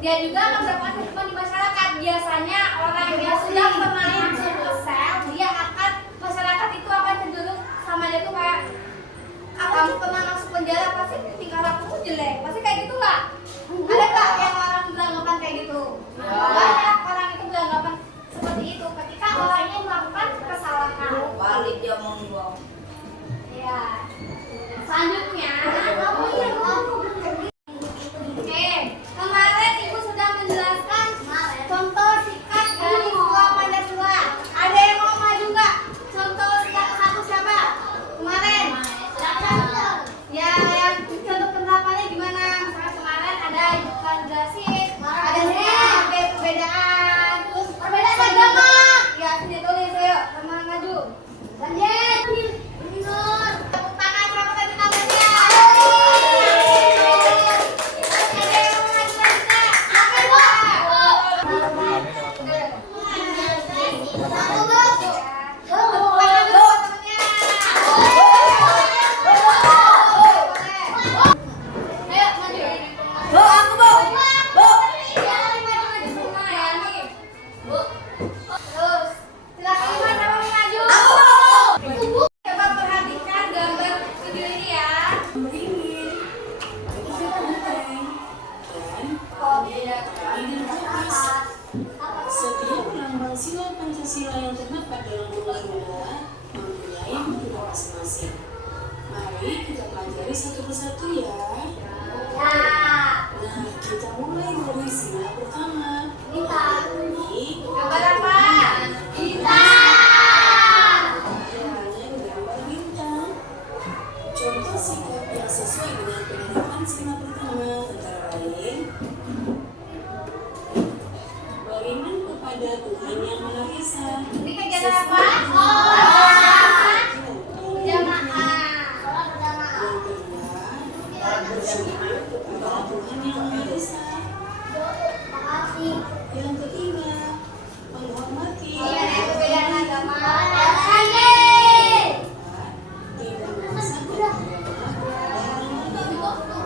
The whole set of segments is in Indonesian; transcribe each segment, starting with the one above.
dia juga akan mendapatkan kehidupan di masyarakat. Biasanya orang yang sudah pernah masuk ke sel, dia akan masyarakat itu akan cenderung sama dia tuh kayak kamu pernah masuk penjara pasti tingkah lakumu jelek, pasti kayak gitulah. Ada nggak yang orang beranggapan kayak gitu? Banyak orang itu beranggapan seperti itu ketika orangnya melakukan kesalahan. Balik dia monggo. Ya. Selanjutnya, kamu yang ngomong. Oke, kemarin Ibu sudah menjelaskan contoh sikap dari sila Pancasila. Ada yang mau maju nggak? Contoh sikap satu siapa? Kemarin. Ya, yang contoh penerapannya gimana? Misalnya kemarin ada Pancasila, ada perbedaan, terus perbedaan agama. Ya, sini tulis ayo, sama maju. Lanjut. Tepuk tangan siapa tadi namanya? Setiap lambang sila Pancasila yang terdapat dalam undang-undang mempunyai makna masing-masing. Mari kita pelajari satu persatu ya. Nah, kita mulai dari sila pertama. Ini Gambar apa? dengan gambar bintang. Contoh sikap yang sesuai dengan penerapan sila pertama antara lain beriman kepada Tuhan Yang Maha Esa. Ini kegiatan apa? Jamaah. Yang kedua, bersyukur kepada Tuhan Yang Maha Esa. Yang ketiga, menghormati Perbedaan agama. tidak memaksakan agama dan menghormati.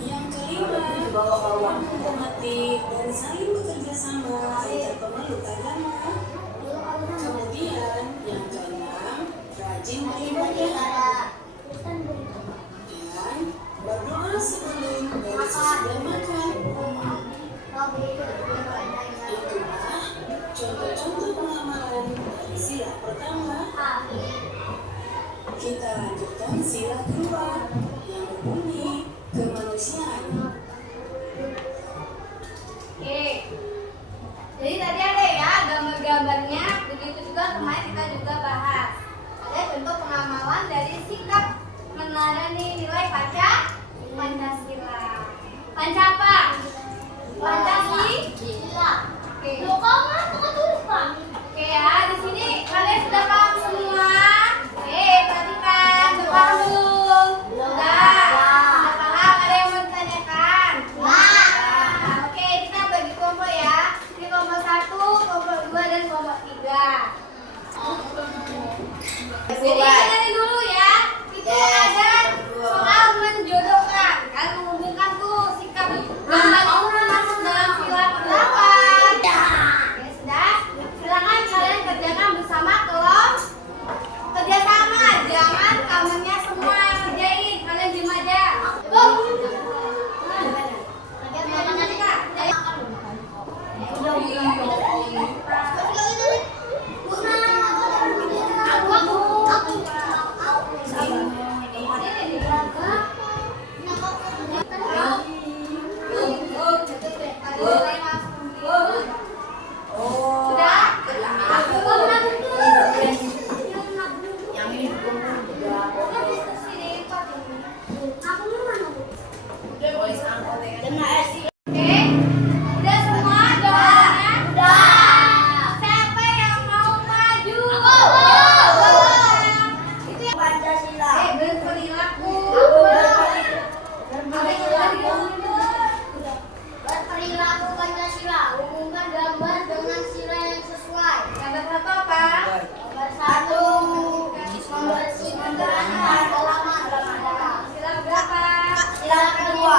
Yang kelima, menghormati dan saling bekerja sama antar pemeluk agama. Kemudian yang keenam, rajin beribadah dan berdoa sebelum dan sesudah makan. Itulah contoh-contoh pengamalan dari sila pertama. Kita lanjutkan sila kedua yang berbunyi kemanusiaan. Oke. Jadi tadi ada ya gambar-gambarnya, begitu juga kemarin kita juga bahas. Ada contoh pengamalan dari sikap meneladani nilai Pancasila. Panca apa? Pancasila. Oke. Oke ya, di sini kalian sudah paham semua? Oke, perhatikan, sudah paham belum? Sudah paham? Ada yang mau ditanyakan? Oke, kita bagi kelompok ya. Ini kelompok 1, kelompok 2, dan kelompok 3. Jadi dari dulu ya, itu ada soal menjodohkan. Kalian menghubungkan tuh sikap gambar itu masuk dalam sila berapa? Ya sudah, silakan kalian kerjakan bersama kelompok. Kerjasama, jangan kamunya semua yang ngerjain, kalian diem aja. Sila berapa? Sila kedua.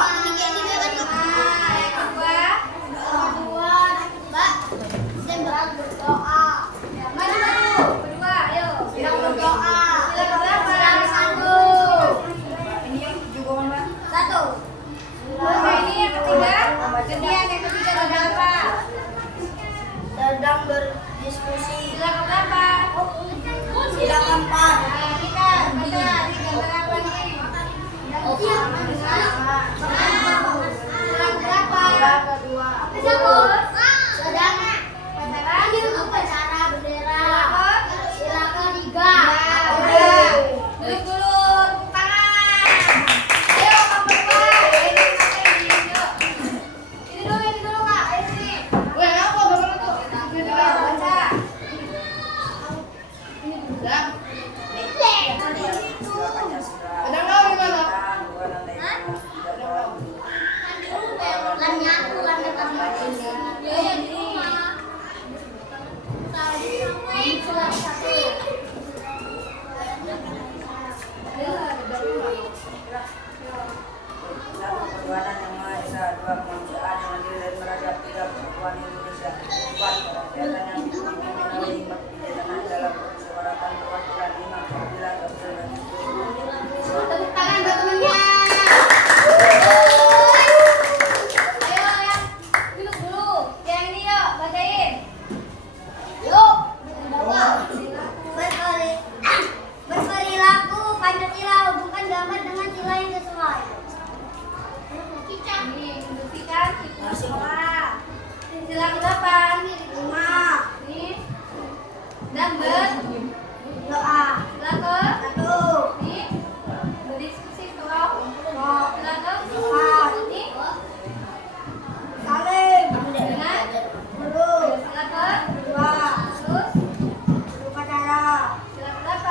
ketuhanan yang Maha Esa, 2 kemanusiaan yang adil dan beradab, 3 persatuan Indonesia, 4 kerakyatan yang dipimpin oleh 5 kebijakan dalam kemusyawaratan perwakilan, 5 keadilan sosial dan Indonesia. Tepuk tangan buat temennya. Ayo yang duduk dulu. Yang ini yuk, bacain. Yuk. Berperilaku Pancasila, hubungkan gambar dengan sila yang sesuai. Ini membuktikan sila. Sila ke-8. 5. Ini. Dan berdoa. Sila ke-1. Ini. Berdiskusi kelompok. Sila ke-4. Ini. Saling. Dengan guru. Sila ke-2. Terus. Upacara. Sila ke-8.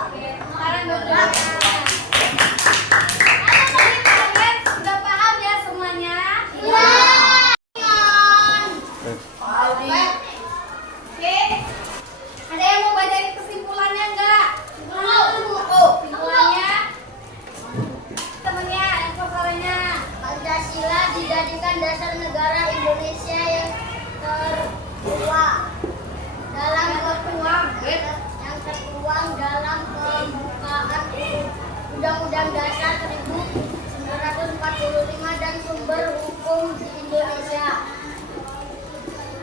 Oke, sekarang berdoa. Kalian sudah paham ya semuanya? Iya. Oke. Ada yang mau bacain kesimpulannya enggak? Kesimpulannya. Temennya, yang hafalannya. Pancasila dijadikan dasar negara Indonesia yang tertuang dalam pembukaan Undang-Undang Dasar 1945 dan sumber hukum di Indonesia.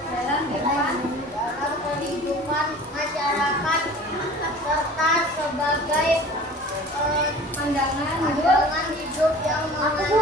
Dalam kehidupan masyarakat serta sebagai pandangan hidup yang mengenal